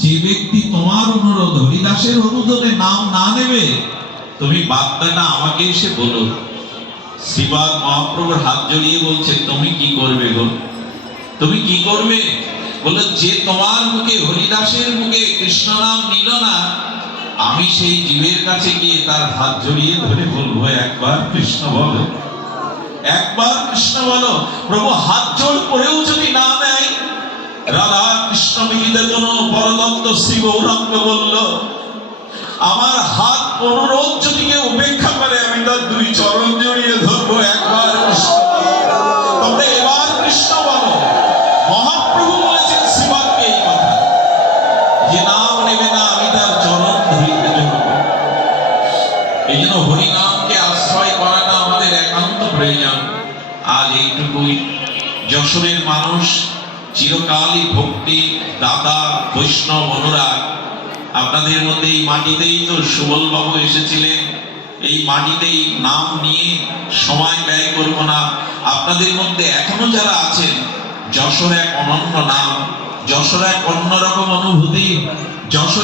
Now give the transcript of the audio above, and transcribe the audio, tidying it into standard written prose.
যে ব্যক্তি তোমার অনুরোধ হরিদাসের অনুরোধে নাম না নেবে, তুমি বাদ দেয় না আমাকে এসে বলো। শ্রীপাদ মহাপ্রভুর হাত জড়িয়ে বলছে, তুমি কি করবে গো? তুমি কি করবে? বলে, যে তোমার মুখে হরিদাসের মুখে কৃষ্ণ নাম নিল না, আমি সেই জীবের কাছে গিয়ে তার হাত জড়িয়ে ধরে বলবো, একবার কৃষ্ণ বলো, একবার কৃষ্ণ বলো। প্রভু হাত জোড় করেও যদি না দেয়, রাধা কৃষ্ণ মিলিত কোন পরদত্ত শ্রী গৌরাঙ্গ বলল, আমার হাত অনুরোধ যদি কেউ উপেক্ষা করে, আমি তার দুই চরণ জড়িয়ে ধরবো, একবার কৃষ্ণ। তবে এবার কৃষ্ণ বলো। মহাপ্রভু বলেছেন শ্রীপাদকে এই কথা, যে নাম নেবে না আমি তার চরণ ধরিতে ধরব। এই জন্য হরিনামকে আশ্রয় করাটা আমাদের একান্ত প্রয়োজন। আজ এইটুকুই। যশোরের মানুষ চিরকালই ভক্তি দাতা বৈষ্ণব অনুরাগ। আপনাদের মধ্যে এই মাটিতেই তো সুবল বাবু এসেছিলেন, এই মাটিতেই নাম নিয়ে সময় ব্যয় করব না। আপনাদের মধ্যে এখনো যারা আছেন, যশোর এক অনন্য নাম, যশোর এক অন্যরকম অনুভূতি, যশোরে